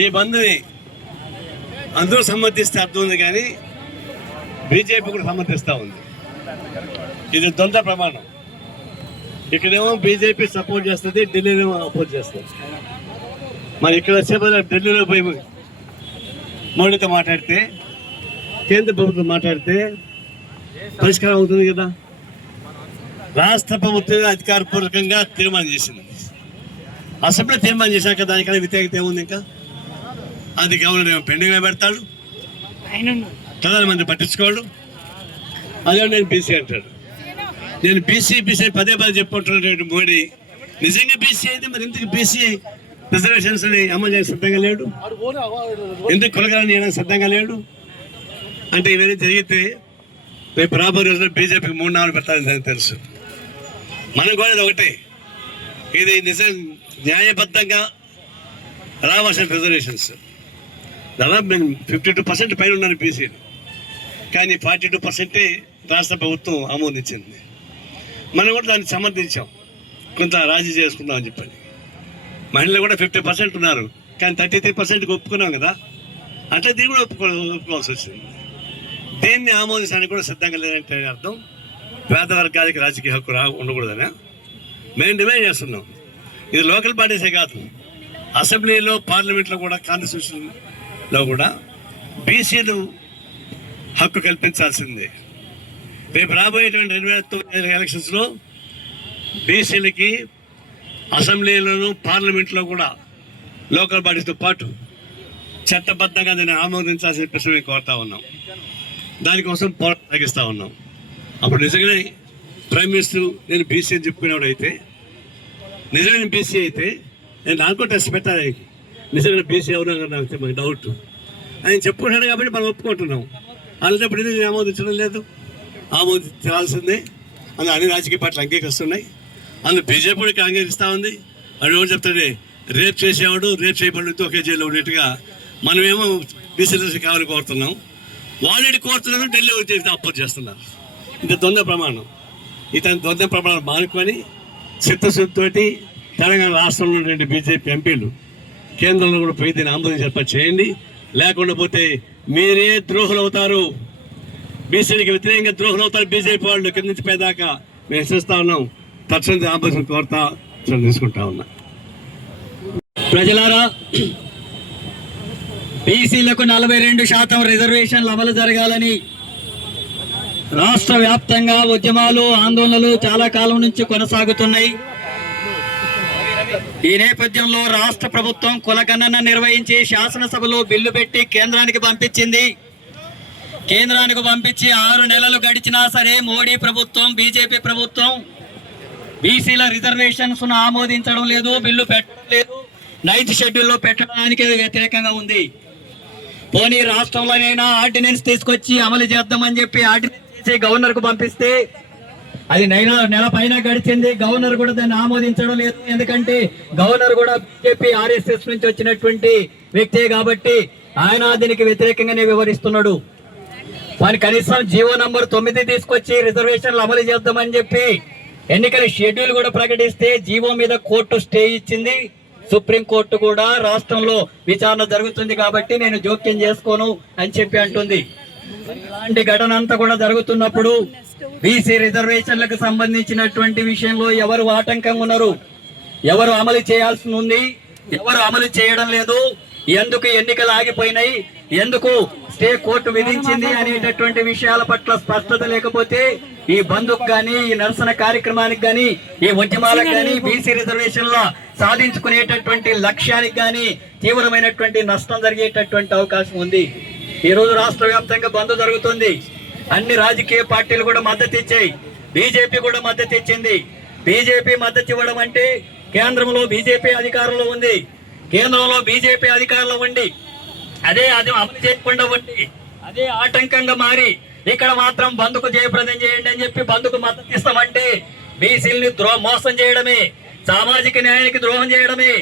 ఈ బంద్ని అందరూ సమ్మతిస్తే అర్థం ఉంది కానీ బీజేపీ కూడా సమ్మతిస్తూ ఉంది. ఇది ద్వంద్వ ప్రమాణం. ఇక్కడేమో బీజేపీ సపోర్ట్ చేస్తుంది ఢిల్లీలో అపోజ్ చేస్తుంది. మరి ఇక్కడ వచ్చే ఢిల్లీలో పోయి మోడీతో మాట్లాడితే కేంద్ర ప్రభుత్వం మాట్లాడితే పరిష్కారం అవుతుంది కదా? రాష్ట్ర ప్రభుత్వం అధికారపూర్వకంగా తీర్మానం చేసింది. అసెంబ్లీ తీర్మానం చేశాక దానికన్నా వ్యతిరేకత ఏముంది ఇంకా? అది గవర్నర్ పెండింగ్లో పెడతాడు. ప్రధానమంత్రి పట్టించుకోడు. అదే నేను బీసీ అంటాడు. నేను బీసీ బీసీ పదే పదే చెప్పుకుంటున్నటువంటి మోడీ. నిజంగా బీసీ అయితే మరి ఎందుకు బీసీ రిజర్వేషన్స్ అమలు చేసి సిద్ధంగా లేడు? ఎందుకు కులగలని చేయడానికి సిద్ధంగా లేడు? అంటే ఇవన్నీ జరిగితే రేపు రాబోయే రోజుల్లో బీజేపీకి మూడు నాలుగు పెట్టాలని తెలుసు. మనం కూడా ఇది ఒకటే. ఇది నిజం న్యాయబద్ధంగా రావాల్సిన రిజర్వేషన్స్ దాదాపు మేము ఫిఫ్టీ టూ పర్సెంట్ పైన ఉన్నాను బీసీలు కానీ ఫార్టీ టూ పర్సెంటే రాష్ట్ర ప్రభుత్వం ఆమోదించింది. మనం కూడా దాన్ని సమర్థించాం. కొంత రాజీ చేసుకుందాం అని చెప్పని. మహిళలు కూడా ఫిఫ్టీ పర్సెంట్ ఉన్నారు. కానీ థర్టీ త్రీ పర్సెంట్కి ఒప్పుకున్నాం కదా. అంటే దీన్ని కూడా ఒప్పుకో ఒప్పుకోవాల్సి వచ్చింది. దేన్ని ఆమోదించడానికి కూడా సిద్ధంగా లేదంటే అర్థం? పేద వర్గాలకి రాజకీయ హక్కు రా ఉండకూడదనే. మేము డిమాండ్ చేస్తున్నాం. ఇది లోకల్ పార్టీసే కాదు. అసెంబ్లీలో పార్లమెంట్లో కూడా లో కూడా బీసీలు హక్కు కల్పించాల్సిందే. రేపు రాబోయేటువంటి రెండు వేల తొమ్మిది ఎలక్షన్స్లో బీసీలకి అసెంబ్లీలోను పార్లమెంట్లో కూడా లోకల్ బాడీస్తో పాటు చట్టబద్ధంగా దాన్ని ఆమోదించాల్సిన చెప్పేసి మేము కోరుతా ఉన్నాం. దానికోసం పోరాటం సాగిస్తూ ఉన్నాం. అప్పుడు నిజంగానే ప్రైమ్ మినిస్టర్ నేను బీసీ అని చెప్పుకునేవాడు అయితే నిజమైన బీసీ అయితే నేను నాకు టెస్ట్ పెట్టాలి నిజంగా బీసీ ఎవరు అని నాకు మాకు డౌట్ ఆయన చెప్పుకుంటాడు కాబట్టి మనం ఒప్పుకుంటున్నాం. అలాంటప్పుడు ఎందుకు ఆమోదించడం లేదు? ఆమోదించాల్సిందే. అందులో అన్ని రాజకీయ పార్టీలు అంగీకరిస్తున్నాయి. అందులో బీజేపీ కూడా అంగీకరిస్తూ ఉంది. అది ఎవరు చెప్తాడే రేప్ చేసేవాడు రేప్ చేయబడితే ఒకే జైల్లో ఉన్నట్టుగా మనమేమో బీసీ కావాలని కోరుతున్నాం. వాళ్ళు కోరుతున్నారు ఢిల్లీ వచ్చేసి అపోజ్ చేస్తున్నారు. ఇది ద్వంద్వ ప్రమాణం. ఇతని ద్వంద్వ ప్రమాణం మానుకొని చిత్తశుద్ధితోటి తెలంగాణ రాష్ట్రంలో ఉన్నటువంటి బీజేపీ ఎంపీలు కేంద్రంలో కూడా పోయి దీన్ని ఆందోళన చెప్ప చేయండి. లేకుండా పోతే మీరే ద్రోహులు అవుతారు బీసీలకు వ్యతిరేకంగా ద్రోహులు అవుతారు బీజేపీ వాళ్ళు. కింద నుంచి పైదాకా మేము హెచ్చరిస్తా ఉన్నాం. తక్షణ ఆందోళన కోరుతా తీసుకుంటా ఉన్నా. ప్రజలారా బీసీలకు నలభై రెండు శాతం రిజర్వేషన్లు అమలు జరగాలని రాష్ట్ర వ్యాప్తంగా ఉద్యమాలు ఆందోళనలు చాలా కాలం నుంచి కొనసాగుతున్నాయి. ఈ నేపథ్యంలో రాష్ట్ర ప్రభుత్వం కులగణన నిర్వహించి శాసనసభలో బిల్లు పెట్టి కేంద్రానికి పంపించింది. కేంద్రానికి పంపించి ఆరు నెలలు గడిచినా సరే మోడీ ప్రభుత్వం బీజేపీ ప్రభుత్వం బీసీల రిజర్వేషన్స్ను ఆమోదించడం లేదు బిల్లు పెట్టడం లేదు నైన్త్ షెడ్యూల్లో పెట్టడానికి వ్యతిరేకంగా ఉంది. పోనీ రాష్ట్రంలోనైనా ఆర్డినెన్స్ తీసుకొచ్చి అమలు చేద్దామని చెప్పి ఆర్డినెన్స్ చేసి గవర్నర్కు పంపిస్తే అది నెల నెల పైన గడిచింది. గవర్నర్ కూడా దాన్ని ఆమోదించడం లేదు. ఎందుకంటే గవర్నర్ కూడా బీజేపీ ఆర్ఎస్ఎస్ నుంచి వచ్చినటువంటి వ్యక్తే కాబట్టి ఆయన దీనికి వ్యతిరేకంగానే వివరిస్తున్నాడు మరి కనీసం జీవో నంబర్ తొమ్మిది తీసుకొచ్చి రిజర్వేషన్లు అమలు చేద్దామని చెప్పి ఎన్నికల షెడ్యూల్ కూడా ప్రకటిస్తే జీవో మీద కోర్టు స్టే ఇచ్చింది. సుప్రీం కోర్టు కూడా రాష్ట్రంలో విచారణ జరుగుతుంది కాబట్టి నేను జోక్యం చేసుకోను అని చెప్పి అంటుంది. ఇలాంటి ఘటన అంతా కూడా జరుగుతున్నప్పుడు బీసీ రిజర్వేషన్లకు సంబంధించినటువంటి విషయంలో ఎవరు ఆటంకంగా ఉన్నారు? ఎవరు అమలు చేయాల్సి ఉంది? ఎవరు అమలు చేయడం లేదు? ఎందుకు ఎన్నికలు ఆగిపోయినాయి? ఎందుకు స్టే కోర్టు విధించింది అనేటటువంటి విషయాల పట్ల స్పష్టత లేకపోతే ఈ బంధుకు గాని ఈ నిరసన కార్యక్రమానికి గాని ఈ ఉద్యమాలకు గాని బీసీ రిజర్వేషన్ల సాధించుకునేటటువంటి లక్ష్యానికి గాని తీవ్రమైనటువంటి నష్టం జరిగేటటువంటి అవకాశం ఉంది. ఈ రోజు రాష్ట్ర వ్యాప్తంగా బంద్ జరుగుతుంది. అన్ని రాజకీయ పార్టీలు కూడా మద్దతు ఇచ్చాయి. బీజేపీ కూడా మద్దతు ఇచ్చింది. బీజేపీ మద్దతు ఇవ్వడం అంటే కేంద్రంలో బీజేపీ అధికారంలో ఉంది. కేంద్రంలో బీజేపీ అధికారంలో ఉండి అదే అది అమలు చేయకుండా ఉండి అదే ఆటంకంగా మారి ఇక్కడ మాత్రం బంధుకు జయప్రదం చేయండి అని చెప్పి బంధుకు మద్దతు ఇస్తామంటే బీసీలని ద్రో మోసం చేయడమే సామాజిక న్యాయానికి ద్రోహం చేయడమే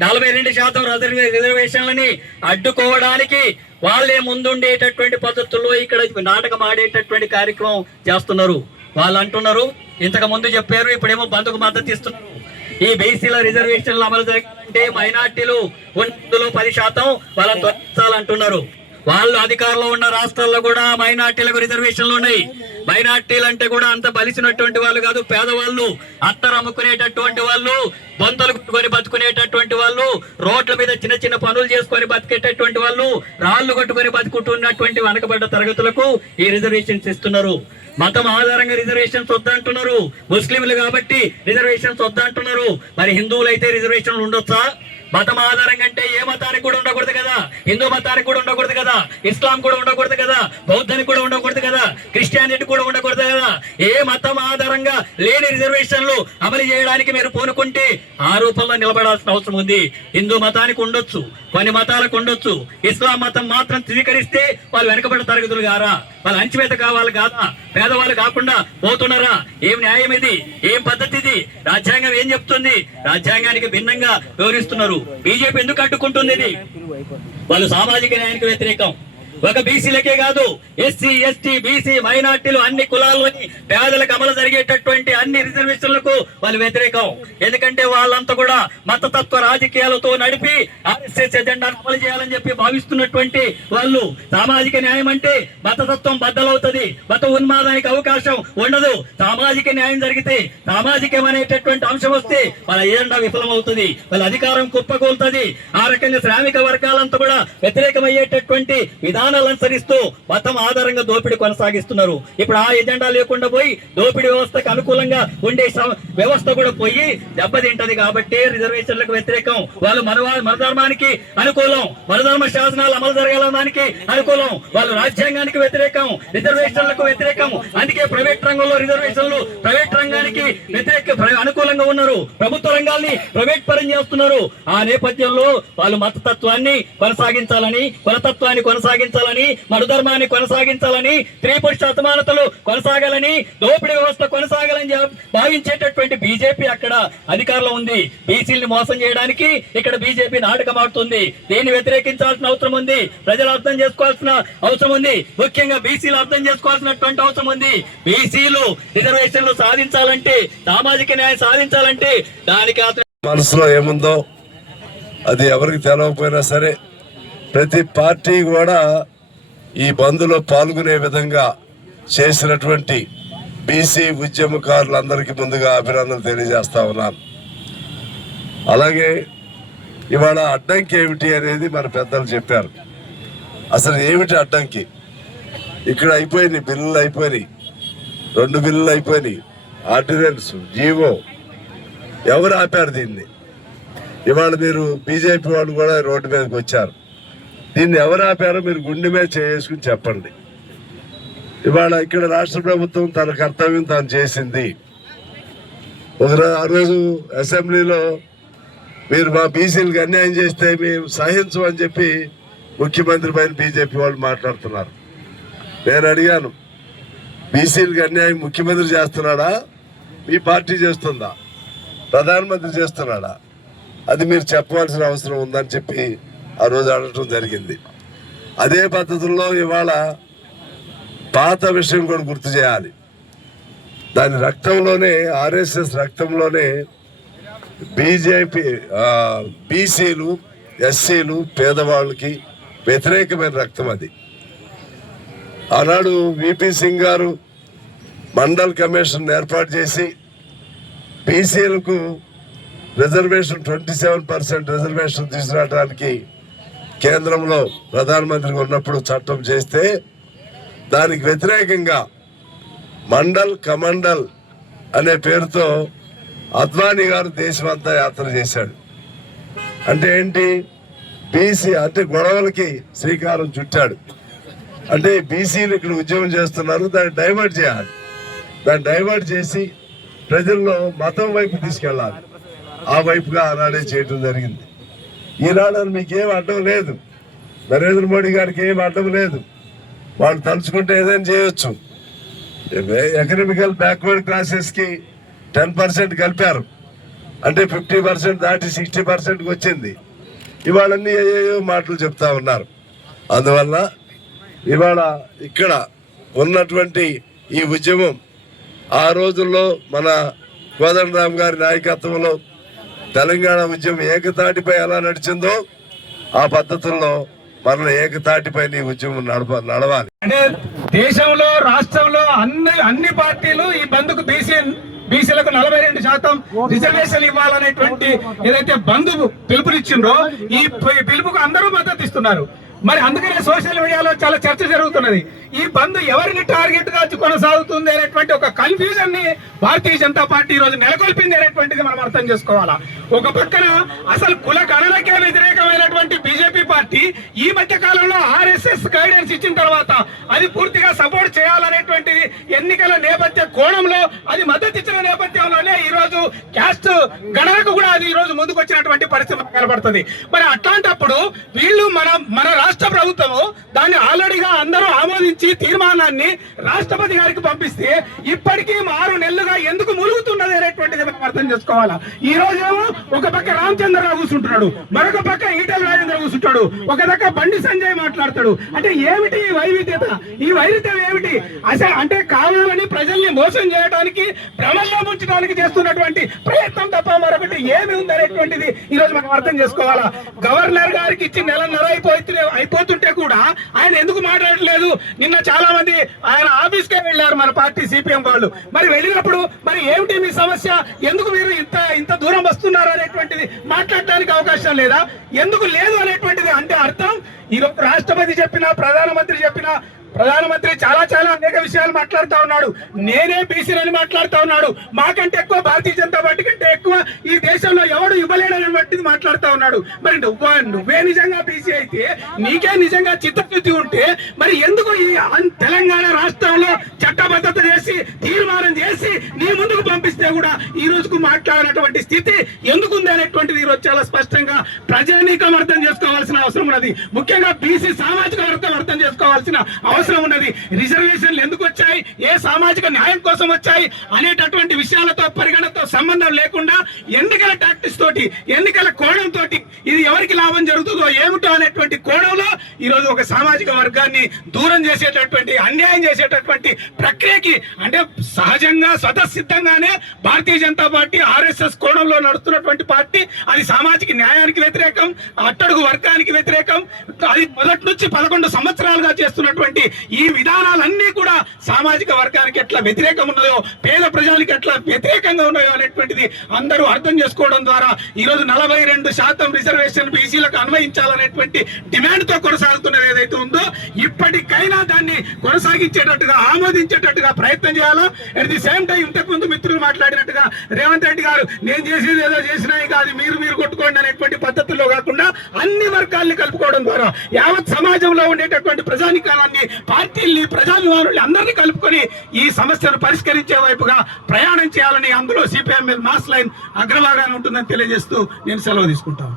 నలభై రెండు శాతం రిజర్వే రిజర్వేషన్లని అడ్డుకోవడానికి వాళ్ళే ముందుండేటటువంటి పద్ధతుల్లో ఇక్కడ నాటకం ఆడేటటువంటి కార్యక్రమం చేస్తున్నారు. వాళ్ళు అంటున్నారు ఇంతకు ముందు చెప్పారు ఇప్పుడేమో బంధుకు మద్దతు ఇస్తున్నారు. ఈ బీసీల రిజర్వేషన్లు అమలు జరగాలని అంటే మైనార్టీలు ఉన్నలో పది శాతం వాళ్ళని తొలగించాలంటున్నారు వాళ్ళు అధికారంలో ఉన్న రాష్ట్రాల్లో కూడా మైనార్టీలకు రిజర్వేషన్లు ఉన్నాయి. మైనార్టీలు అంటే కూడా అంత బలిసినటువంటి వాళ్ళు కాదు పేదవాళ్ళు. అత్తరు అమ్ముకునేటటువంటి వాళ్ళు బొంతలు కొట్టుకొని బతుకునేటటువంటి వాళ్ళు రోడ్ల మీద చిన్న చిన్న పనులు చేసుకొని బతికేటటువంటి వాళ్ళు రాళ్ళు కొట్టుకొని బతుకుంటున్నటువంటి వెనకబడ్డ తరగతులకు ఈ రిజర్వేషన్స్ ఇస్తున్నారు. మతం ఆధారంగా రిజర్వేషన్స్ వద్దంటున్నారు. ముస్లింలు కాబట్టి రిజర్వేషన్స్ వద్దంటున్నారు. మరి హిందువులు అయితే రిజర్వేషన్లు ఉండొచ్చా? మతం ఆధారంగా అంటే ఏ మతానికి కూడా ఉండకూడదు కదా? హిందూ మతానికి కూడా ఉండకూడదు కదా? ఇస్లాం కూడా ఉండకూడదు కదా? బౌద్ధానికి కూడా ఉండకూడదు కదా? క్రిస్టియానిటీ కూడా ఉండకూడదు కదా? ఏ మతం ఆధారంగా లేని రిజర్వేషన్లు అమలు చేయడానికి మీరు పూనుకుంటే ఆ రూపంలో నిలబడాల్సిన అవసరం ఉంది. హిందూ మతానికి ఉండొచ్చు కొన్ని మతాలకు ఉండొచ్చు. ఇస్లాం మతం మాత్రం స్వీకరిస్తే వాళ్ళు వెనకబడిన తరగతులు గారా వాళ్ళు అంచివేత కావాలి కాదా? పేదవాళ్ళు కాకుండా పోతున్నారా? ఏం న్యాయం ఇది? ఏం పద్ధతి ఇది? రాజ్యాంగం ఏం చెప్తుంది? రాజ్యాంగానికి భిన్నంగా వివరిస్తున్నారు బీజేపీ ఎందుకు అడ్డుకుంటుంది ఇది? వాళ్ళు సామాజిక న్యాయానికి వ్యతిరేకం. ఒక బీసీలకే కాదు ఎస్సీ ఎస్టీ బీసీ మైనార్టీలు అన్ని కులాల్లోని పేదలకు అమలు జరిగేటటువంటి అన్ని రిజర్వేషన్లకు వాళ్ళు వ్యతిరేకం. ఎందుకంటే వాళ్ళంతా కూడా మతతత్వ రాజకీయాలతో నడిపి ఆర్ఎస్ఎస్ ఎజెండాను అమలు చేయాలని చెప్పి భావిస్తున్నటువంటి వాళ్ళు. సామాజిక న్యాయం అంటే మతతత్వం బద్దలవుతుంది. మత ఉన్మాదానికి అవకాశం ఉండదు. సామాజిక న్యాయం జరిగితే సామాజికం అనేటటువంటి అంశం వస్తే వాళ్ళ ఏజెండా విఫలమవుతుంది. వాళ్ళ అధికారం కుప్పకూలుతుంది. ఆ రకంగా శ్రామిక వర్గాలంతా కూడా వ్యతిరేకమయ్యేటటువంటి విధానాలు అనుసరిస్తూ మతం ఆధారంగా దోపిడీ కొనసాగిస్తున్నారు. ఇప్పుడు ఆ ఎజెండా లేకుండా పోయి దోపిడీ వ్యవస్థకు అనుకూలంగా ఉండే వ్యవస్థ కూడా పోయి దెబ్బతింటది కాబట్టి రిజర్వేషన్లకు వ్యతిరేకం. వాళ్ళు మన మన ధర్మానికి అనుకూలం. మన ధర్మ శాసనాలు అమలు జరగాలడానికి అనుకూలం. వాళ్ళు రాజ్యాంగానికి వ్యతిరేకం రిజర్వేషన్లకు వ్యతిరేకం. అందుకే ప్రైవేట్ రంగంలో రిజర్వేషన్లు ప్రైవేట్ రంగానికి వ్యతిరేక అనుకూలంగా ఉన్నారు. ప్రభుత్వ రంగాల్ని ప్రైవేట్ పరం చేస్తున్నారు. ఆ నేపథ్యంలో వాళ్ళు మతతత్వాన్ని కొనసాగించాలని కులతత్వాన్ని కొనసాగించాలని మరుధర్మాన్ని కొనసాగించాలని స్త్రీ పురుష అసమానతలు కొనసాగాలని దోపిడీ వ్యవస్థ కొనసాగాలని భావించేటటువంటి బీజేపీ అక్కడ అధికారంలో ఉంది. బీసీల్ని మోసం చేయడానికి ఇక్కడ బీజేపీ నాటకం ఆడుతుంది. దీన్ని వ్యతిరేకించాల్సిన అవసరం ఉంది. ప్రజలు అర్థం చేసుకోవాల్సిన అవసరం ఉంది. ముఖ్యంగా బీసీలు అర్థం చేసుకోవాల్సినటువంటి అవసరం ఉంది. బీసీలు రిజర్వేషన్లు సాధించాలంటే సామాజిక న్యాయం సాధించాలంటే దానికి మనసులో ఏముందో అది ఎవరికి తెలవకపోయినా సరే ప్రతి పార్టీ కూడా ఈ బంద్లో పాల్గొనే విధంగా చేసినటువంటి బీసీ ఉద్యమకారులందరికీ ముందుగా అభినందనలు తెలియజేస్తా ఉన్నాను. అలాగే ఇవాళ అడ్డంకి ఏమిటి అనేది మన పెద్దలు చెప్పారు. అసలు ఏమిటి అడ్డంకి? ఇక్కడ అయిపోయినాయి బిల్లులు అయిపోయినాయి రెండు బిల్లులు అయిపోయినాయి ఆర్డినెన్స్ జీవో ఎవరు ఆపారు దీన్ని? ఇవాళ మీరు బీజేపీ వాళ్ళు కూడా రోడ్డు మీదకి వచ్చారు. దీన్ని ఎవరు ఆపారో మీరు గుండె మీద చేసుకుని చెప్పండి. ఇవాళ ఇక్కడ రాష్ట్ర ప్రభుత్వం తన కర్తవ్యం తాను చేసింది. ఒక ఆ రోజు అసెంబ్లీలో మీరు మా బీసీలకు అన్యాయం చేస్తే మేము సహించమని చెప్పి ముఖ్యమంత్రి పైన బీజేపీ వాళ్ళు మాట్లాడుతున్నారు. నేను అడిగాను బీసీలకు అన్యాయం ముఖ్యమంత్రి చేస్తున్నాడా? మీ పార్టీ చేస్తుందా? ప్రధానమంత్రి చేస్తున్నాడా? అది మీరు చెప్పవలసిన అవసరం ఉందని చెప్పి ఆ రోజు అడగటం జరిగింది. అదే పద్ధతుల్లో ఇవాళ పాత విషయం కూడా గుర్తు చేయాలి. దాని రక్తంలోనే ఆర్ఎస్ఎస్ రక్తంలోనే బీజేపీ బీసీలు ఎస్సీలు పేదవాళ్ళకి వ్యతిరేకమైన రక్తం అది. ఆనాడు విపి సింగ్ గారు మండల్ కమిషన్ ఏర్పాటు చేసి బీసీలకు reservation twenty seven percent reservation తీసుకురావడానికి కేంద్రంలో ప్రధానమంత్రిగా ఉన్నప్పుడు చట్టం చేస్తే దానికి వ్యతిరేకంగా మండల్ కమండల్ అనే పేరుతో అద్వానీ గారు దేశమంతా యాత్ర చేశాడు. అంటే ఏంటి? బీసీ అంటే గొడవలకి శ్రీకారం చుట్టాడు. అంటే బీసీలు ఇక్కడ ఉద్యమం చేస్తున్నారు దాన్ని డైవర్ట్ చేయాలి. దాన్ని డైవర్ట్ చేసి ప్రజల్లో మతం వైపు తీసుకెళ్ళాలి. ఆ వైపుగా ఆనాడే చేయడం జరిగింది. ఈనాడు మీకు ఏం అడ్డం లేదు. నరేంద్ర మోడీ గారికి ఏం అడ్డం లేదు. వాళ్ళు తలుచుకుంటే ఏదైనా చేయొచ్చు. ఎకనామికల్ బ్యాక్వర్డ్ క్లాసెస్కి టెన్ పర్సెంట్ కలిపారు. అంటే ఫిఫ్టీ పర్సెంట్ దాటి సిక్స్టీ పర్సెంట్కి వచ్చింది. ఇవాళన్నీ ఏయో మాటలు చెప్తా ఉన్నారు. అందువల్ల ఇవాళ ఇక్కడ ఉన్నటువంటి ఈ ఉద్యమం ఆ రోజుల్లో మన కోదండరామ్ గారి నాయకత్వంలో తెలంగాణ ఉద్యమం ఏకతాటిపై ఎలా నడిచిందో ఆ పద్ధతుల్లో మరల ఏకతాటిపై నీ ఉద్యమం నడప నడవాలి. అంటే దేశంలో రాష్ట్రంలో అన్ని అన్ని పార్టీలు ఈ బంద్కు బీసీ బీసీలకు నలభై రెండు శాతం రిజర్వేషన్ ఇవ్వాలనేటువంటి ఏదైతే బంధు పిలుపునిచ్చిండ్రో ఈ పిలుపుకు అందరూ మద్దతు ఇస్తున్నారు. మరి అందుకనే సోషల్ మీడియాలో చాలా చర్చ జరుగుతున్నది. ఈ బంద్ ఎవరిని టార్గెట్గా అనేటువంటి ఒక కన్ఫ్యూజన్ని భారతీయ జనతా పార్టీ ఈ రోజు నెలకొల్పింది అనేటువంటిది మనం అర్థం చేసుకోవాలా. ఒక పక్కన అసలు కుల గణనకే వ్యతిరేకమైనటువంటి పార్టీ ఈ మధ్య కాలంలో ఆర్ఎస్ఎస్ గైడెన్స్ ఇచ్చిన తర్వాత అది పూర్తిగా సపోర్ట్ చేయాలనేటువంటిది ఎన్నికల నేపథ్య కోణంలో అది మద్దతు ఇచ్చిన నేపథ్యంలోనే ఈ రోజు క్యాస్ట్ గణనకు కూడా అది ఈ రోజు ముందుకు వచ్చినటువంటి పరిస్థితి కనబడుతుంది. మరి అట్లాంటప్పుడు వీళ్ళు మన మన రాష్ట్ర ప్రభుత్వము దాన్ని ఆల్రెడీగా అందరూ ఆమోదించి తీర్మానాన్ని రాష్ట్రపతి గారికి పంపిస్తే ఇప్పటికీ ఆరు నెలలుగా ఎందుకు ములుగుతున్నది అనేటువంటిది అర్థం చేసుకోవాలా? ఈ రోజు ఒక పక్క రామచంద్రరావు కూర్చుంటున్నాడు మరొక పక్క ఈటల రాజేంద్ర కూర్చుంటాడు ఒక దక్క బండి సంజయ్ మాట్లాడతాడు. అంటే ఏమిటి ఈ వైవిధ్యత? ఈ వైవిధ్యం ఏమిటి? అసలు అంటే కావాలని ప్రజల్ని మోసం చేయడానికి భ్రమల్లో ముంచడానికి చేస్తున్నటువంటి ప్రయత్నం ఏమి ఉంది అనేటువంటిది ఈ రోజు మనం అర్థం చేసుకోవాలా. గవర్నర్ గారికి ఇచ్చి నెలన్నర అయిపోతే అయిపోతుంటే కూడా ఆయన ఎందుకు మాట్లాడలేదు నిన్న చాలా మంది ఆయన ఆఫీస్ కే వెళ్ళారు మన పార్టీ సిపిఎం వాళ్ళు. మరి వెళ్ళినప్పుడు మరి ఏమిటి మీ సమస్య? ఎందుకు మీరు ఇంత ఇంత దూరం వస్తున్నారు అనేటువంటిది మాట్లాడటానికి అవకాశం లేదా? ఎందుకు లేదు అనేటువంటిది అంటే అర్థం. ఈ రోజు రాష్ట్రపతి చెప్పినా ప్రధానమంత్రి చెప్పినా ప్రధానమంత్రి చాలా చాలా అనేక విషయాలు మాట్లాడుతూ ఉన్నాడు. నేనే బీసీలని మాట్లాడుతూ ఉన్నాడు. మాకంటే ఎక్కువ భారతీయ జనతా పార్టీ కంటే ఎక్కువ ఈ దేశంలో ఎవడు ఇవ్వలేడని బట్టి మాట్లాడుతా ఉన్నాడు. మరి నువ్వు నువ్వే నిజంగా బీసీ అయితే నీకే నిజంగా చిత్తశుద్ధి ఉంటే మరి ఎందుకు ఈ తెలంగాణ రాష్ట్రంలో చట్టబద్ధత చేసి తీర్మానం చేసి నీ ముందుకు పంపిస్తే కూడా ఈ రోజుకు మాట్లాడినటువంటి స్థితి ఎందుకు ఉంది అనేటువంటిది ఈరోజు చాలా స్పష్టంగా ప్రజానీకం అర్థం చేసుకోవాల్సిన అవసరం ఉన్నది. ముఖ్యంగా బీసీ సామాజిక వర్గం అర్థం చేసుకోవాల్సిన అవసరం ఉన్నది. రిజర్వేషన్లు ఎందుకు వచ్చాయి? ఏ సామాజిక న్యాయం కోసం వచ్చాయి? అనేటటువంటి విషయాలతో పరిగణతో సంబంధం లేకుండా ఎన్నికల టాక్టిక్స్ తోటి ఎన్నికల కోణం తోటి ఇది ఎవరికి లాభం జరుగుతుందో ఏమిటో అనేటువంటి కోణంలో ఈ రోజు ఒక సామాజిక వర్గాన్ని దూరం చేసేటటువంటి అన్యాయం చేసేటటువంటి ప్రక్రియకి అంటే సహజంగా స్వతసిద్ధంగానే భారతీయ జనతా పార్టీ ఆర్ఎస్ఎస్ కోణంలో నడుస్తున్నటువంటి పార్టీ అది సామాజిక న్యాయానికి వ్యతిరేకం అట్టడుగు వర్గానికి వ్యతిరేకం. అది మొదటి నుంచి పదకొండు సంవత్సరాలుగా చేస్తున్నటువంటి ఈ విధానాలన్నీ కూడా సామాజిక వర్గానికి ఎట్లా వ్యతిరేకం ఉన్నదో పేద ప్రజలకి ఎట్లా వ్యతిరేకంగా ఉన్నాయో అనేటువంటిది అందరూ అర్థం చేసుకోవడం ద్వారా ఈ రోజు నలభై రెండు శాతం రిజర్వేషన్ బీసీలకు అన్వయించాలనేటువంటి డిమాండ్తో కొనసాగుతున్నది ఏదైతే ఉందో ఇప్పటికైనా దాన్ని కొనసాగించేటట్టుగా ఆమోదించేటట్టుగా ప్రయత్నం చేయాలో? అట్ ది సేమ్ టైం ఇంతకుముందు మిత్రులు మాట్లాడినట్టుగా రేవంత్ రెడ్డి గారు నేను చేసేది ఏదో చేసినా కాదు మీరు మీరు కొట్టుకోండి అనేటువంటి పద్ధతుల్లో కాకుండా అన్ని పార్టీలు కలుపుకోవడం ద్వారా యావత్ సమాజంలో ఉండేటటువంటి ప్రజానికాలాన్ని పార్టీల్ని ప్రజాభిమానుల్ని అందరినీ కలుపుకొని ఈ సమస్యను పరిష్కరించే వైపుగా ప్రయాణం చేయాలని అందులో సిపిఎంఎల్ మాస్ లైన్ అగ్రభాగాన్ని ఉంటుందని తెలియజేస్తూ నేను సెలవు తీసుకుంటాను.